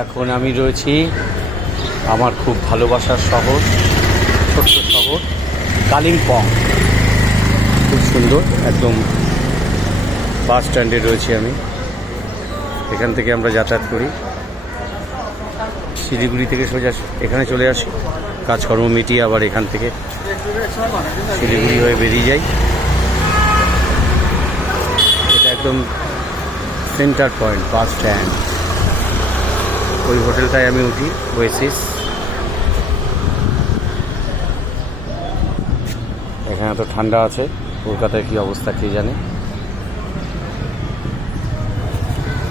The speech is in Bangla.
এখন আমি রয়েছি আমার খুব ভালোবাসার শহর, ছোট্ট শহর কালিম্পং। খুব সুন্দর, একদম বাস স্ট্যান্ডে রয়েছি আমি। এখান থেকে আমরা যাতায়াত করি, শিলিগুড়ি থেকে সোজা এখানে চলে আসি, কাজকর্ম মিটিয়ে আবার এখান থেকে শিলিগুড়ি হয়ে বেরিয়ে যাই। এটা একদম সেন্টার পয়েন্ট, বাস স্ট্যান্ড। ওই হোটেলটায় আমি উঠি, ওয়েসিস। এখানে তো ঠান্ডা আছে, কলকাতায় কী অবস্থা কে জানে।